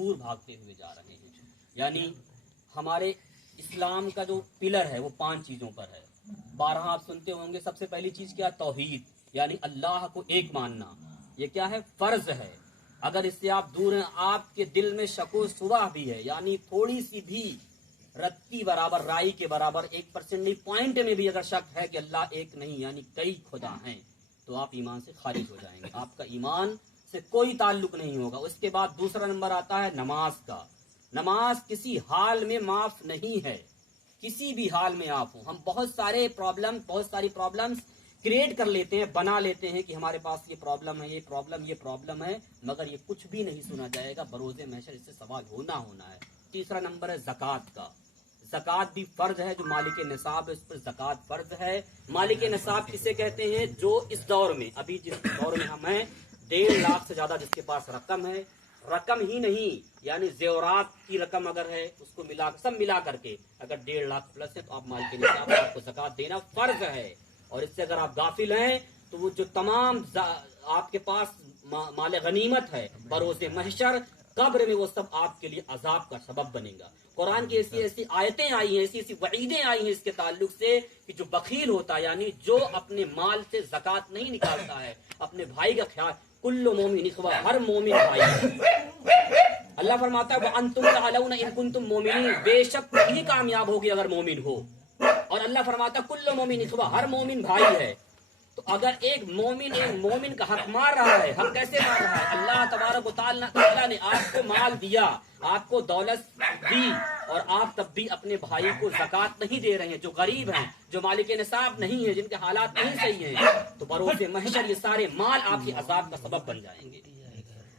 دور بھاگتے ہوئے جا رہے ہیں. یعنی ہمارے اسلام کا جو پلر ہے وہ 5 چیزوں پر ہے. 12 آپ سنتے ہوں گے. سب سے پہلی چیز کیا؟ توحید، یعنی اللہ کو ایک ماننا. یہ کیا ہے؟ فرض ہے. اگر اس سے آپ دور ہیں، آپ کے دل میں شک و شبہ بھی ہے، یعنی تھوڑی سی بھی رتی برابر، رائی کے برابر، 1% نہیں، پوائنٹ میں بھی اگر شک ہے کہ اللہ ایک نہیں یعنی کئی خدا ہیں، تو آپ ایمان سے خارج ہو جائیں گے. آپ کا ایمان سے کوئی تعلق نہیں ہوگا. اس کے بعد دوسرا نمبر آتا ہے نماز کا. نماز کسی حال میں معاف نہیں ہے، کسی بھی حال میں آپ ہوں. ہم بہت ساری پرابلمز کریٹ کر لیتے ہیں، بنا لیتے ہیں کہ ہمارے پاس یہ پرابلم ہے، یہ پرابلم ہے، مگر یہ کچھ بھی نہیں سنا جائے گا. بروز محشر اس سے سوال ہونا ہے. تیسرا نمبر ہے زکوٰۃ کا. زکوٰۃ بھی فرض ہے. جو مالک نصاب ہے اس پر زکوٰۃ فرض ہے. مالک نصاب کسے کہتے ہیں؟ جو اس دور میں، ابھی جس دور میں ہم ہیں، 1.5 لاکھ سے زیادہ جس کے پاس رقم ہے، رقم ہی نہیں یعنی زیورات کی رقم اگر ہے، اس کو سب ملا کر کے اگر 1.5 لاکھ پلس ہے تو آپ مالک نصاب، آپ کو زکوٰۃ دینا فرض ہے. اور اس سے اگر آپ غافل ہیں تو وہ جو تمام آپ کے پاس مال غنیمت ہے، بروز محشر قبر میں وہ سب آپ کے لیے عذاب کا سبب بنے گا. قرآن کی ایسی آیتیں آئی ہیں، ایسی وعیدیں آئی ہیں اس کے تعلق سے کہ جو بخیل ہوتا ہے، یعنی جو اپنے مال سے زکوٰۃ نہیں نکالتا ہے، اپنے بھائی کا خیال، کل مومن اخوہ، ہر مومن بھائی ہے. اللہ فرماتا ہے وَأَنْتُمْ تَعْلَوْنَ إِن كُنْتُم مُؤْمِنِينَ، بے شک ہی کامیاب ہوگی اگر مومن ہو. اور اللہ فرماتا ہے کل مومن اخوہ، ہر مومن بھائی ہے. تو اگر ایک مومن کا حق مار رہا ہے، حق کیسے مار رہا ہے؟ اللہ تبارک و تعالیٰ نے آپ کو مال دیا، آپ کو دولت دی، اور آپ تب بھی اپنے بھائی کو زکوٰۃ نہیں دے رہے ہیں، جو غریب ہیں، جو مالک نصاب نہیں ہے، جن کے حالات نہیں صحیح ہیں، تو بروز محشر یہ سارے مال آپ کے عذاب کا سبب بن جائیں گے.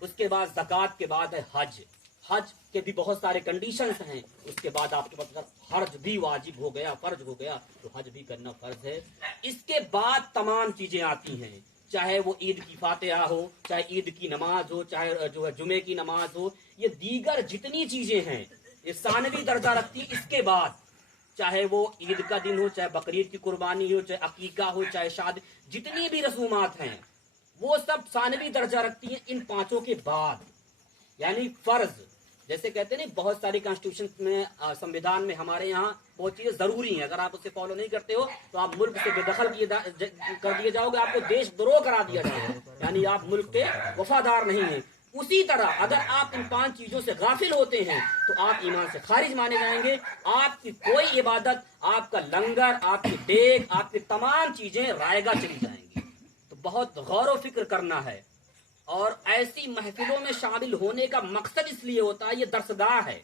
اس کے بعد زکوٰۃ کے بعد ہے حج. حج کے بھی بہت سارے کنڈیشنز ہیں. اس کے بعد آپ کے پاس اگر حج بھی واجب ہو گیا، فرض ہو گیا، تو حج بھی کرنا فرض ہے. اس کے بعد تمام چیزیں آتی ہیں، چاہے وہ عید کی فاتحہ ہو، چاہے عید کی نماز ہو، چاہے جو ہے جمعے کی نماز ہو. یہ دیگر جتنی چیزیں ہیں یہ ثانوی درجہ رکھتی ہیں. اس کے بعد چاہے وہ عید کا دن ہو، چاہے بقرعید کی قربانی ہو، چاہے عقیقہ ہو، چاہے شادی، جتنی بھی رسومات ہیں وہ سب ثانوی درجہ رکھتی ہیں ان 5 کے بعد. یعنی فرض، جیسے کہتے ہیں نا، بہت ساری کانسٹیٹیوشن میں، سمویدھان میں ہمارے یہاں بہت چیزیں ضروری ہیں. اگر آپ اسے فالو نہیں کرتے ہو تو آپ ملک سے بے دخل کر دیے جاؤ گے، آپ کو دیش دروہ کرا دیا جائے گا، یعنی آپ ملک کے وفادار نہیں ہیں. اسی طرح اگر آپ ان 5 چیزوں سے غافل ہوتے ہیں تو آپ ایمان سے خارج مانے جائیں گے. آپ کی کوئی عبادت، آپ کا لنگر، آپ کی دیگ، آپ کی تمام چیزیں رائگاں چلی جائیں گی. تو بہت غور و فکر کرنا ہے. اور ایسی محفلوں میں شامل ہونے کا مقصد اس لیے ہوتا ہے، یہ درسگاہ ہے.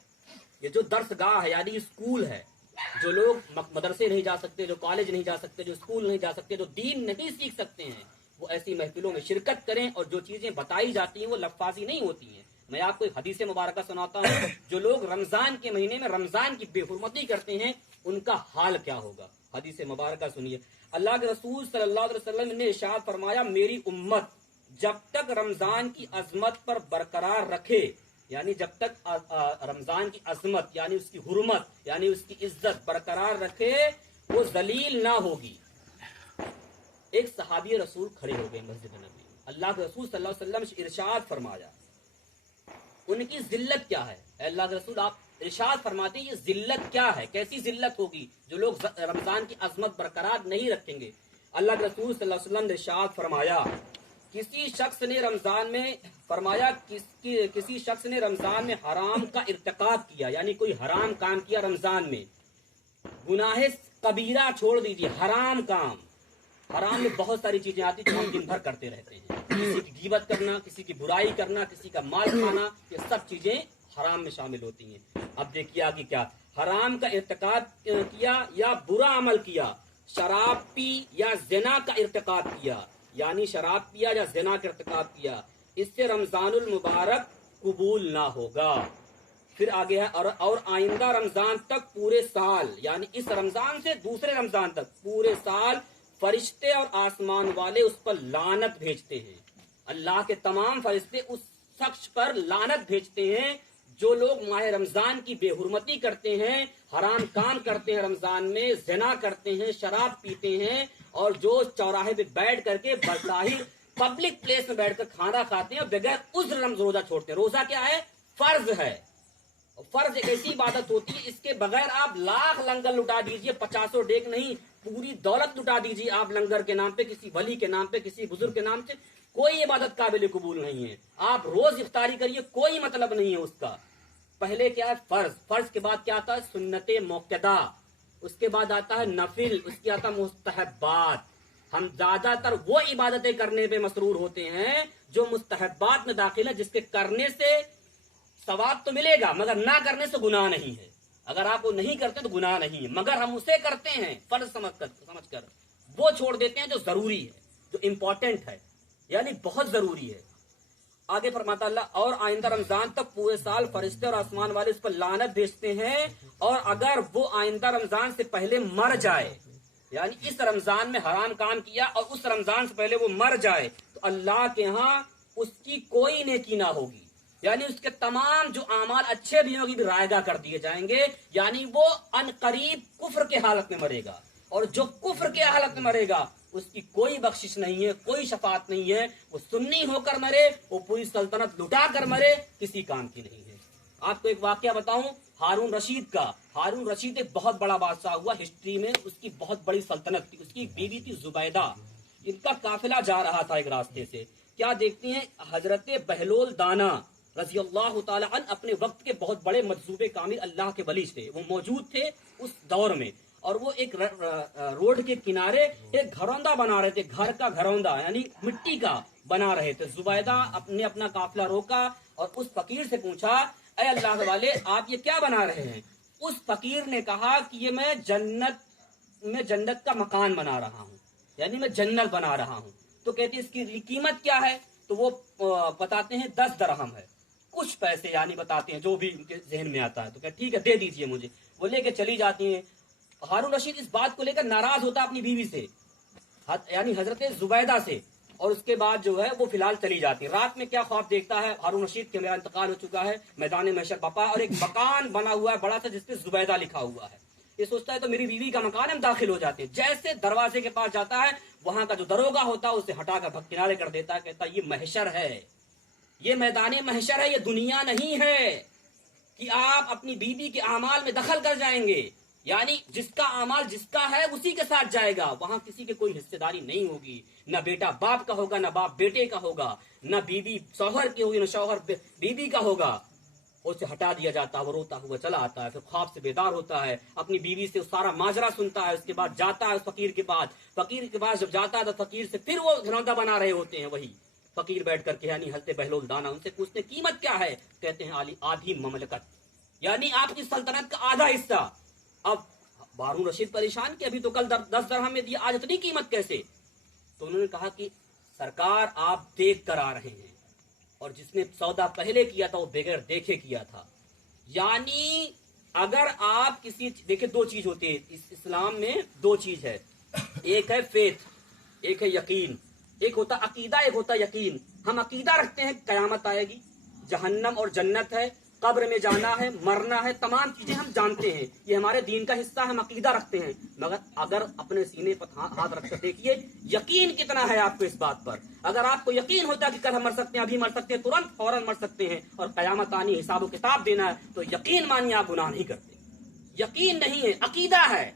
یہ جو درسگاہ ہے یعنی اسکول ہے. جو لوگ مدرسے نہیں جا سکتے، جو کالج نہیں جا سکتے، جو اسکول نہیں جا سکتے، جو دین نہیں سیکھ سکتے ہیں، وہ ایسی محفلوں میں شرکت کریں. اور جو چیزیں بتائی جاتی ہیں وہ لفاظی نہیں ہوتی ہیں. میں آپ کو ایک حدیث مبارکہ سناتا ہوں. جو لوگ رمضان کے مہینے میں رمضان کی بے حرمتی کرتے ہیں ان کا حال کیا ہوگا. حدیث مبارکہ سنیے. اللہ کے رسول صلی اللہ علیہ وسلم نے ارشاد فرمایا، میری امت جب تک رمضان کی عظمت پر برقرار رکھے، یعنی جب تک رمضان کی عظمت یعنی اس کی حرمت یعنی اس کی عزت برقرار رکھے، وہ ذلیل نہ ہوگی. ایک صحابی رسول کھڑے ہو گئے مسجد نبی. اللہ کے رسول صلی اللہ علیہ وسلم سے ارشاد فرمایا، ان کی ذلت کیا ہے؟ اے اللہ کے رسول، آپ ارشاد فرماتے ہیں یہ ذلت کیا ہے، کیسی ذلت ہوگی جو لوگ رمضان کی عظمت برقرار نہیں رکھیں گے. اللہ کے رسول صلی اللہ علیہ وسلم نے ارشاد فرمایا، کسی شخص نے رمضان میں حرام کا ارتکاب کیا، یعنی کوئی حرام کام کیا رمضان میں. گناہ کبیرہ چھوڑ دیجیے، حرام کام. حرام میں بہت ساری چیزیں آتی ہیں جو ہم دن بھر کرتے رہتے ہیں. کسی کی غیبت کرنا، کسی کی برائی کرنا، کسی کا مال کھانا، یہ سب چیزیں حرام میں شامل ہوتی ہیں. اب دیکھیے آگے کیا، حرام کا ارتکاب کیا یا برا عمل کیا، شراب پی یا زنا کا ارتکاب کیا، یعنی شراب پیا یا زنا کا ارتکاب کیا، اس سے رمضان المبارک قبول نہ ہوگا. پھر آگے ہے اور آئندہ رمضان تک پورے سال، یعنی اس رمضان سے دوسرے رمضان تک پورے سال فرشتے اور آسمان والے اس پر لعنت بھیجتے ہیں. اللہ کے تمام فرشتے اس شخص پر لعنت بھیجتے ہیں جو لوگ ماہ رمضان کی بے حرمتی کرتے ہیں، حرام کام کرتے ہیں، رمضان میں زنا کرتے ہیں، شراب پیتے ہیں، اور جو چوراہے پہ بیٹھ کر کے بظاہر پبلک پلیس میں بیٹھ کر کھانا کھاتے ہیں اور بغیر عذر روزہ چھوڑتے ہیں. روزہ کیا ہے؟ فرض ہے. فرض ایک ایسی عبادت ہوتی ہے اس کے بغیر آپ لاکھ لنگر لٹا دیجئے، 50 ڈیک نہیں، پوری دولت لٹا دیجئے آپ لنگر کے نام پہ، کسی ولی کے نام پہ، کسی بزرگ کے نام سے، کوئی عبادت قابل قبول نہیں ہے. آپ روز افطاری کریے، کوئی مطلب نہیں ہے اس کا. پہلے کیا ہے فرض، فرض کے بعد کیا آتا ہے سنت موقدہ، اس کے بعد آتا ہے نفل، اس کے آتا ہے مستحبات. ہم زیادہ تر وہ عبادتیں کرنے پہ مسرور ہوتے ہیں جو مستحبات میں داخل ہے، جس کے کرنے سے ثواب تو ملے گا مگر نہ کرنے سے گناہ نہیں ہے. اگر آپ وہ نہیں کرتے تو گناہ نہیں ہے، مگر ہم اسے کرتے ہیں فرض سمجھ کر وہ چھوڑ دیتے ہیں جو ضروری ہے، جو امپورٹنٹ ہے، یعنی بہت ضروری ہے. آگے فرماتا اللہ اور آئندہ رمضان تک پورے سال فرشتے اور آسمان والے اس پر لعنت بھیجتے ہیں، اور اگر وہ آئندہ رمضان سے پہلے مر جائے، یعنی اس رمضان میں حرام کام کیا اور اس رمضان سے پہلے وہ مر جائے، تو اللہ کے ہاں اس کی کوئی نیکی نہ ہوگی، یعنی اس کے تمام جو اعمال اچھے بھی ہوگی بھی رائگاں کر دیے جائیں گے. یعنی وہ ان قریب کفر کے حالت میں مرے گا، اور جو کفر کے حالت میں مرے گا اس کی کوئی بخشش نہیں ہے، کوئی شفاعت نہیں ہے. وہ سنی ہو کر مرے، وہ پوری سلطنت لٹا کر مرے، کسی کام کی نہیں ہے. آپ کو ایک واقعہ بتاؤں ہارون رشید کا. ہارون رشید ایک بہت بڑا بادشاہ ہوا ہسٹری میں، اس کی بہت بڑی سلطنت تھی. اس کی بیوی تھی زبیدہ. ان کا قافلہ جا رہا تھا ایک راستے سے، کیا دیکھتے ہیں حضرت بہلول دانا رضی اللہ تعالی عنہ اپنے وقت کے بہت بڑے مجذوب کامل اللہ کے ولی تھے، وہ موجود تھے اس دور میں، اور وہ ایک روڈ کے کنارے ایک گھروندہ بنا رہے تھے، گھر کا گھروندہ یعنی مٹی کا بنا رہے تھے. زبیدہ نے اپنا قافلہ روکا اور اس فقیر سے پوچھا اے اللہ والے آپ یہ کیا بنا رہے ہیں؟ اس فقیر نے کہا کہ یہ میں جنت کا مکان بنا رہا ہوں، یعنی میں جنت بنا رہا ہوں. تو کہتے اس کی قیمت کیا ہے؟ تو وہ بتاتے ہیں 10 درہم ہے، کچھ پیسے یعنی بتاتے ہیں جو بھی ان کے ذہن میں آتا ہے. تو کہ ٹھیک ہے دے دیجئے مجھے. وہ لے کے چلی جاتی ہیں. ہارون رشید اس بات کو لے کر ناراض ہوتا اپنی بیوی سے، یعنی حضرت زبیدہ سے، اور اس کے بعد جو ہے وہ فی الحال چلی جاتی ہے. رات میں کیا خواب دیکھتا ہے ہارون رشید کہ میرا انتقال ہو چکا ہے، میدان محشر بپا، اور ایک مکان بنا ہوا ہے بڑا سا جس پہ زبیدہ لکھا ہوا ہے. یہ سوچتا ہے تو میری بیوی کا مکان ہے، ہم داخل ہو جاتے ہیں. جیسے دروازے کے پاس جاتا ہے وہاں کا جو دروگا ہوتا ہے اسے ہٹا کر کنارے کر دیتا ہے، کہتا ہے یہ محشر ہے، یہ میدان محشر ہے، یہ دنیا نہیں ہے کہ آپ اپنی بیوی کے اعمال میں دخل کر جائیں گے. یعنی جس کا اعمال جس کا ہے اسی کے ساتھ جائے گا، وہاں کسی کے کوئی حصے داری نہیں ہوگی، نہ بیٹا باپ کا ہوگا، نہ باپ بیٹے کا ہوگا، نہ بیوی شوہر کی ہوگی، نہ شوہر بیوی کا ہوگا. اسے ہٹا دیا جاتا ہے، وہ روتا ہوا چلا آتا ہے. پھر خواب سے بیدار ہوتا ہے، اپنی بیوی سے سارا ماجرا سنتا ہے. اس کے بعد جاتا ہے فقیر کے پاس جب جاتا ہے تو فقیر سے پھر وہ گھروندہ بنا رہے ہوتے ہیں، وہی فقیر بیٹھ کر کے یعنی حضرت بہلول دانا. ان سے پوچھتے قیمت کیا ہے؟ کہتے ہیں آدھی مملکت، یعنی آپ کی سلطنت کا آدھا حصہ. اب ہارون رشید پریشان کہ ابھی تو کل 10 درہم میں دیا، آج اتنی قیمت کیسے؟ تو انہوں نے کہا کہ سرکار آپ دیکھ کر آ رہے ہیں، اور جس نے سودا پہلے کیا تھا وہ بغیر دیکھے کیا تھا. یعنی اگر آپ کسی دیکھیں، 2 چیز ہوتی ہے اس اسلام میں، 2 چیز ہے، ایک ہے فیتھ، ایک ہے یقین. ایک ہوتا عقیدہ، ایک ہوتا یقین. ہم عقیدہ رکھتے ہیں قیامت آئے گی، جہنم اور جنت ہے، قبر میں جانا ہے، مرنا ہے، تمام چیزیں ہم جانتے ہیں، یہ ہمارے دین کا حصہ ہے، ہم عقیدہ رکھتے ہیں. مگر اگر اپنے سینے پر ہاتھ رکھ کر دیکھیے یقین کتنا ہے آپ کو اس بات پر. اگر آپ کو یقین ہوتا کہ کل ہم مر سکتے ہیں، ابھی مر سکتے ہیں، ترنت فوراً مر سکتے ہیں، اور قیامت آنی، حساب و کتاب دینا ہے، تو یقین مانیے آپ گناہ نہیں کرتے. یقین نہیں ہے، عقیدہ ہے.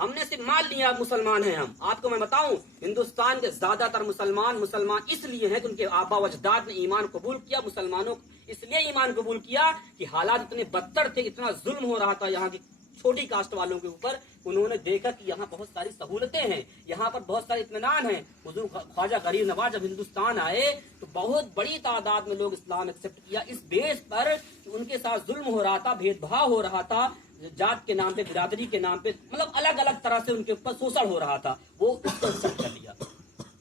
ہم نے صرف مان لیا آپ مسلمان ہیں. ہم آپ کو میں بتاؤں ہندوستان کے زیادہ تر مسلمان اس لیے ہیں کہ ان کے آبا و اجداد نے ایمان قبول کیا. مسلمانوں اس لیے ایمان قبول کیا کہ حالات اتنے بدتر تھے، اتنا ظلم ہو رہا تھا یہاں کی چھوٹی کاسٹ والوں کے اوپر. انہوں نے دیکھا کہ یہاں بہت ساری سہولتیں ہیں، یہاں پر بہت سارے اطمینان ہیں. حضور خواجہ غریب نواز جب ہندوستان آئے تو بہت بڑی تعداد میں لوگ اسلام ایکسپٹ کیا، اس بیس پر کہ ان کے ساتھ ظلم ہو رہا تھا، بھید بھاؤ ہو رہا تھا، جات کے نام پہ، برادری کے نام پہ، مطلب الگ الگ طرح سے ان کے اوپر شوشن ہو رہا تھا. وہ اس کو ایکسپٹ کر لیا.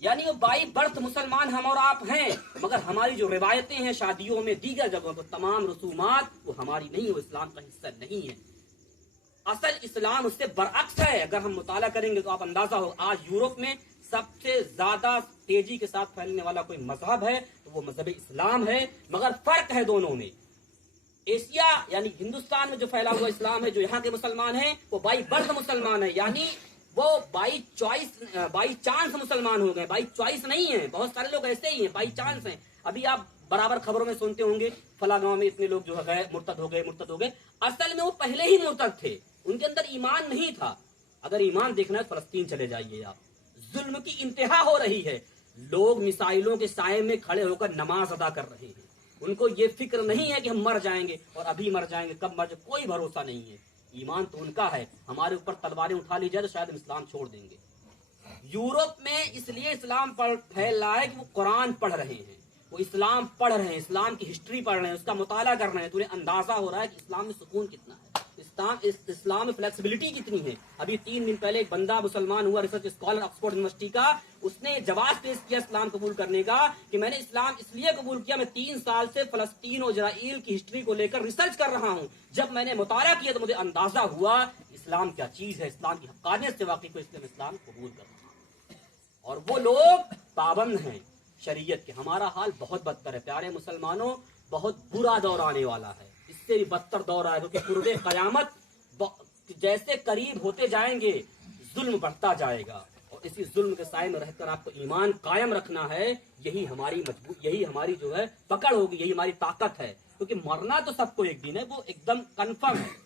یعنی وہ بائی برتھ مسلمان ہم اور آپ ہیں، مگر ہماری جو روایتیں ہیں شادیوں میں، دیگر جگہوں پر، تمام رسومات وہ ہماری نہیں، وہ اسلام کا حصہ نہیں ہے. اصل اسلام اس سے برعکس ہے. اگر ہم مطالعہ کریں گے تو آپ اندازہ ہو، آج یورپ میں سب سے زیادہ تیزی کے ساتھ پھیلنے والا کوئی مذہب ہے تو وہ مذہب اسلام ہے. مگر فرق ہے دونوں میں. ایشیا یعنی ہندوستان میں جو پھیلا ہوا اسلام ہے، جو یہاں کے مسلمان ہیں وہ بائی برتھ مسلمان ہیں، یعنی وہ بائی چانس مسلمان ہو گئے. بائی چوائس نہیں ہے، بہت سارے لوگ ایسے ہی ہیں، بائی چانس ہیں. ابھی آپ برابر خبروں میں سنتے ہوں گے فلاں گاؤں میں اتنے لوگ جو ہے گئے مرتد ہو گئے. اصل میں وہ پہلے ہی مرتد تھے, ان کے اندر ایمان نہیں تھا. اگر ایمان دیکھنا ہے فلسطین چلے جائیے آپ, ظلم کی انتہا ہو رہی ہے. لوگ میسائلوں کے سائے میں کھڑے ہو کر نماز ادا کر رہے ہیں. ان کو یہ فکر نہیں ہے کہ ہم مر جائیں گے, اور ابھی مر جائیں گے, کب مر جائیں, کوئی بھروسہ نہیں ہے. ایمان تو ان کا ہے. ہمارے اوپر تلواریں اٹھا لی جائے تو شاید ہم اسلام چھوڑ دیں گے. یورپ میں اس لیے اسلام پھیل رہا ہے کہ وہ قرآن پڑھ رہے ہیں, وہ اسلام پڑھ رہے ہیں, اسلام کی ہسٹری پڑھ رہے ہیں, اس کا مطالعہ کر رہے ہیں, تو انہیں اندازہ ہو رہا ہے کہ اسلام میں سکون کتنا ہے, اسلام میں فلیکسیبلٹی کتنی ہے. ابھی 3 دن پہلے ایک بندہ مسلمان ہوا, ریسرچ اسکالر آکسفورڈ یونیورسٹی کا, اس نے جواز پیش کیا اسلام قبول کرنے کا کہ میں نے اسلام اس لیے قبول کیا, میں 3 سال سے فلسطین اور اسرائیل کی ہسٹری کو لے کر ریسرچ کر رہا ہوں. جب میں نے مطالعہ کیا تو مجھے اندازہ ہوا اسلام کیا چیز ہے, اسلام کی حقانیت سے واقف ہے, اس لیے میں اسلام قبول کر رہا ہوں. اور وہ لوگ پابند ہیں شریعت کے. ہمارا حال بہت بدتر ہے پیارے مسلمانوں, بہت برا دور آنے والا ہے, اس سے بھی بدتر دور آئے گا, کیونکہ قرب قیامت جیسے قریب ہوتے جائیں گے ظلم بڑھتا جائے گا. اور اسی ظلم کے سائے میں رہ کر آپ کو ایمان قائم رکھنا ہے, یہی ہماری جو ہے پکڑ ہوگی, یہی ہماری طاقت ہے. کیونکہ مرنا تو سب کو ایک دن ہے, وہ ایک دم کنفرم ہے.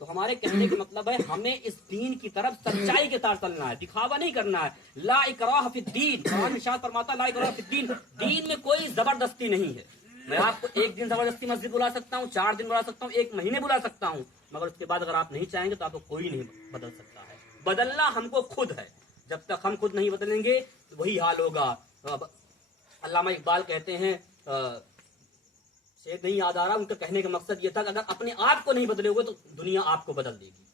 تو ہمارے کہنے کا مطلب ہے ہمیں اس دین کی طرف سچائی کے ساتھ چلنا ہے, دکھاوا نہیں کرنا ہے. لا اکراہ فی الدین, قرآن ارشاد فرماتا لا اکراہ فی الدین, دین میں کوئی زبردستی نہیں ہے. میں آپ کو 1 دن زبردستی مسجد بلا سکتا ہوں, 4 دن بلا سکتا ہوں, 1 مہینے بلا سکتا ہوں, مگر اس کے بعد اگر آپ نہیں چاہیں گے تو آپ کو کوئی نہیں بدل سکتا ہے. بدلنا ہم کو خود ہے. جب تک ہم خود نہیں بدلیں گے تو وہی حال ہوگا. علامہ اقبال کہتے ہیں, شعر نہیں یاد آ رہا, ان کا کہنے کا مقصد یہ تھا کہ اگر اپنے آپ کو نہیں بدلے ہوئے تو دنیا آپ کو بدل دے گی.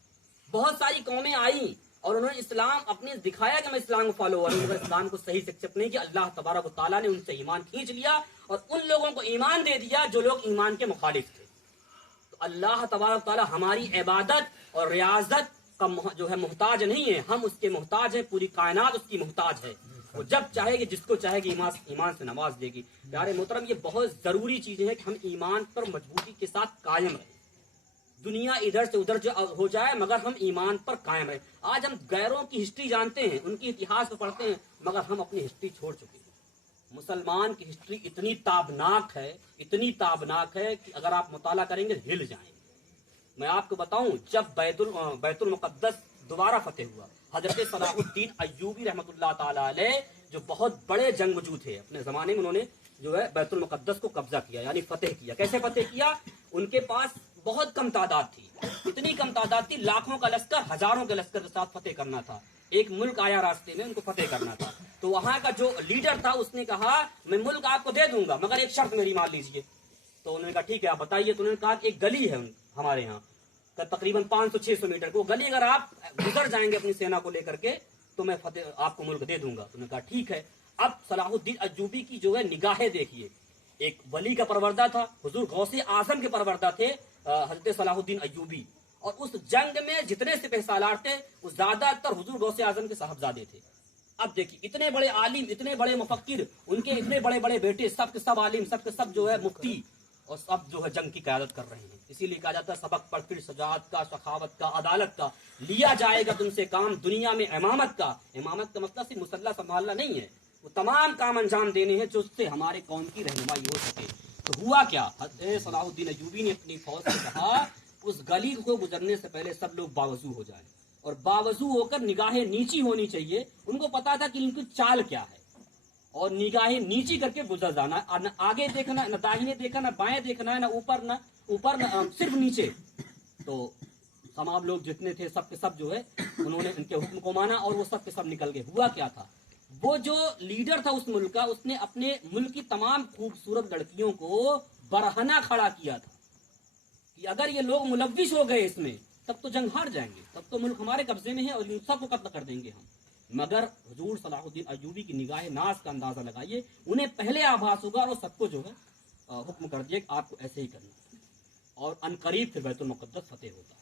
بہت ساری قومیں آئیں اور انہوں نے اسلام اپنے دکھایا کہ میں اسلام کو فالو ہوں, مگر اسلام کو صحیح سے ایکسپٹ نہیں کیا. اللہ تبارک و تعالیٰ نے ان سے ایمان کھینچ لیا اور ان لوگوں کو ایمان دے دیا جو لوگ ایمان کے مخالف تھے. تو اللہ تبارک و تعالیٰ ہماری عبادت اور ریاضت کا جو ہے محتاج نہیں ہے, ہم اس کے محتاج ہیں. پوری کائنات اس کی محتاج ہے. وہ جب چاہے گی, جس کو چاہے گی ایمان سے نواز دے گی. پیارے محترم, یہ بہت ضروری چیزیں ہیں کہ ہم ایمان پر مضبوطی کے ساتھ قائم رہیں. دنیا ادھر سے ادھر جو ہو جائے مگر ہم ایمان پر قائم رہیں. آج ہم غیروں کی ہسٹری جانتے ہیں, ان کی اتہاس کو پڑھتے ہیں, مگر ہم اپنی ہسٹری چھوڑ چکے ہیں. مسلمان کی ہسٹری اتنی تابناک ہے کہ اگر آپ مطالعہ کریں گے ہل جائیں گے. میں آپ کو بتاؤں, جب بیت المقدس دوبارہ فتح ہوا, حضرت صلاح الدین ایوبی رحمۃ اللہ تعالی علیہ جو بہت بڑے جنگجو تھے اپنے زمانے میں, انہوں نے جو ہے بیت المقدس کو قبضہ کیا, یعنی فتح کیا. کیسے فتح کیا؟ ان کے پاس بہت کم تعداد تھی, اتنی کم تعداد تھی, لاکھوں کا لشکر ہزاروں کے لشکر کے ساتھ فتح کرنا تھا. ایک ملک آیا راستے میں, ان کو فتح کرنا تھا. تو وہاں کا جو لیڈر تھا اس نے کہا میں ملک آپ کو دے دوں گا مگر ایک شرط میری مان لیجئے. تو انہوں نے کہا ٹھیک ہے آپ بتائیے. تو انہوں نے کہا کہ ایک گلی ہے ہمارے یہاں تقریباً 500-600 میٹر کو گلی, اگر آپ گزر جائیں گے اپنی سینا کو لے کر کے تو میں فتح آپ کو ملک دے دوں گا. تو انہوں نے کہا ٹھیک ہے. اب صلاح الدین ایوبی کی جو ہے نگاہیں دیکھیے, ایک ولی کا پروردہ تھا, حضور غوث اعظم کے پروردہ تھے حضرت صلاح الدین ایوبی, اور اس جنگ میں جتنے سپہ سالار تھے وہ زیادہ تر حضور غوث اعظم کے صاحبزادے تھے. اب دیکھیے اتنے بڑے عالم, اتنے بڑے مفکر, ان کے اتنے بڑے بڑے بیٹے, سب کے سب عالم, سب کے سب جو ہے مفتی, اور سب جو ہے جنگ کی قیادت کر رہے ہیں. اسی لیے کہا جاتا ہے سبق پر پھر شجاعت کا, سخاوت کا, عدالت کا لیا جائے گا تم سے کام, دنیا میں امامت کا. امامت کا مطلب صرف مسلح سنبھالنا نہیں ہے, وہ تمام کام انجام دینے ہیں جو اس سے ہمارے قوم کی رہنمائی ہو سکے. تو ہوا کیا, حضرت صلاح الدین ایوبی نے اپنی فوج سے کہا اس گلی کو گزرنے سے پہلے سب لوگ باوضو ہو جائیں, اور باوضو ہو کر نگاہیں نیچی ہونی چاہیے. ان کو پتا تھا کہ ان کی چال کیا ہے, اور نگاہیں نیچی کر کے گزر جانا, نہ آگے دیکھنا, نہ داہنے دیکھنا, نہ بائیں دیکھنا ہے, نہ اوپر نہ صرف نیچے. تو تمام لوگ جتنے تھے سب کے سب جو ہے انہوں نے ان کے حکم کو مانا اور وہ سب کے سب نکل گئے. ہوا کیا تھا, وہ جو لیڈر تھا اس ملک کا, اس نے اپنے ملک کی تمام خوبصورت لڑکیوں کو برہنہ کھڑا کیا تھا کہ اگر یہ لوگ ملوث ہو گئے اس میں تب تو جنگ ہار جائیں گے, تب تو ملک ہمارے قبضے میں ہے اور ان سب کو قتل کر دیں گے ہم. مگر حضور صلاح الدین ایوبی کی نگاہ ناز کا اندازہ لگائیے, انہیں پہلے آبھاس ہوگا اور سب کو جو ہے حکم کر دیا کہ آپ کو ایسے ہی کرنا ہے, اور عنقریب پھر بیت المقدس فتح ہوتا.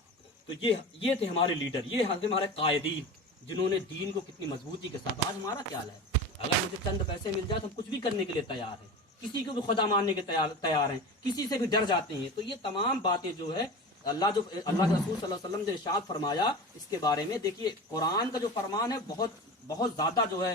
تو یہ تھے ہمارے لیڈر, یہ ہمارے قائدین جنہوں نے دین کو کتنی مضبوطی کے ساتھ. آج ہمارا کیا ہے, اگر مجھے چند پیسے مل جائے تو ہم کچھ بھی کرنے کے لیے تیار ہیں, کسی کو بھی خدا ماننے کے تیار ہیں, کسی سے بھی ڈر جاتے ہیں. تو یہ تمام باتیں جو ہے اللہ کے رسول صلی اللہ علیہ وسلم نے ارشاد فرمایا اس کے بارے میں. دیکھیے قرآن کا جو فرمان ہے بہت زیادہ جو ہے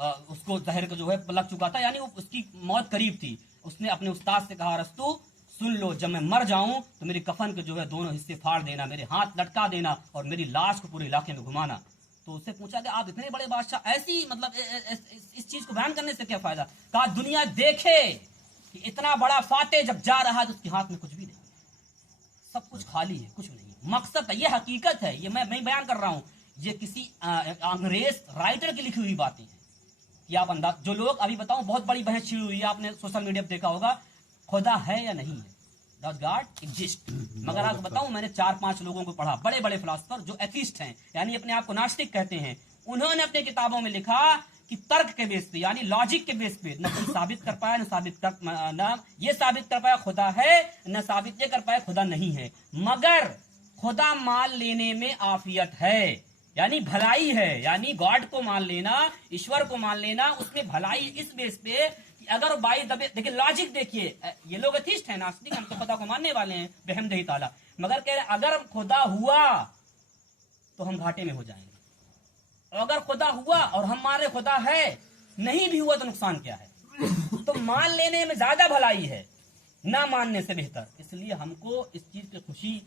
اس کو زہر کا جو ہے لگ چکا تھا، یعنی اس کی موت قریب تھی. اس نے اپنے استاد سے کہا ارسطو سن لو، جب میں مر جاؤں تو میری کفن کے جو ہے دونوں حصے پھاڑ دینا، میرے ہاتھ لٹکا دینا اور میری لاش کو پورے علاقے میں گھمانا. تو اس سے پوچھا کہ آپ اتنے بڑے بادشاہ ایسی مطلب اس چیز کو بیان کرنے سے کیا فائدہ؟ کہا دنیا دیکھے کہ اتنا بڑا فاتح جب جا رہا ہے تو اس کے ہاتھ میں کچھ بھی نہیں، سب کچھ خالی ہے، کچھ نہیں. مقصد یہ حقیقت ہے، یہ میں بیان کر رہا ہوں، یہ کسی انگریز رائٹر کی لکھی ہوئی باتیں ہیں. کہ آپ انداز جو لوگ ابھی بتاؤں بہت بڑی بحث چھڑی ہوئی ہے، آپ نے سوشل میڈیا پہ دیکھا ہوگا، خدا ہے یا نہیں ہے، ڈز گاڈ ایگزسٹ. مگر آپ کو بتاؤں میں نے 4-5 لوگوں کو پڑھا، بڑے بڑے فلاسفر جو ایتھیسٹ ہیں، یعنی اپنے آپ کو ناستک کہتے ہیں، انہوں نے اپنے کتابوں میں لکھا کہ ترک کے بیس پہ یعنی لاجک کے بیس پہ نہ کوئی ثابت کر پایا، نہ یہ ثابت کر پایا خدا ہے، نہ ثابت یہ کر پایا خدا نہیں ہے. مگر خدا مان لینے میں عافیت ہے، یعنی بھلائی ہے، یعنی گاڈ کو مان لینا، ایشور کو مان لینا، اس میں بھلائی اس بیس پہ کہ اگر بائی دبے. دیکھیں لاجک، دیکھیے یہ لوگ ایتھیسٹ ہیں، ناستک، ہم تو خدا کو ماننے والے ہیں بحمدہ تعالی، مگر کہہ رہے اگر خدا ہوا تو ہم گھاٹے میں ہو جائیں گے، اور اگر خدا ہوا اور ہمارے خدا ہے، نہیں بھی ہوا تو نقصان کیا ہے؟ تو مان لینے میں زیادہ بھلائی ہے نہ ماننے سے بہتر. اس لیے ہم کو اس چیز کی خوشی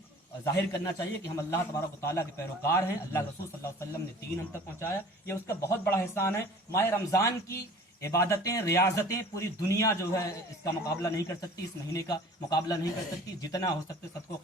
ظاہر کرنا چاہیے کہ ہم اللہ تبارک و تعالیٰ کے پیروکار ہیں. اللہ رسول صلی اللہ علیہ وسلم نے دین ہم تک پہنچایا، یہ اس کا بہت بڑا احسان ہے. ماہ رمضان کی عبادتیں، ریاضتیں پوری دنیا جو ہے اس کا مقابلہ نہیں کر سکتی، اس مہینے کا مقابلہ نہیں کر سکتی. جتنا ہو سکتے سب کو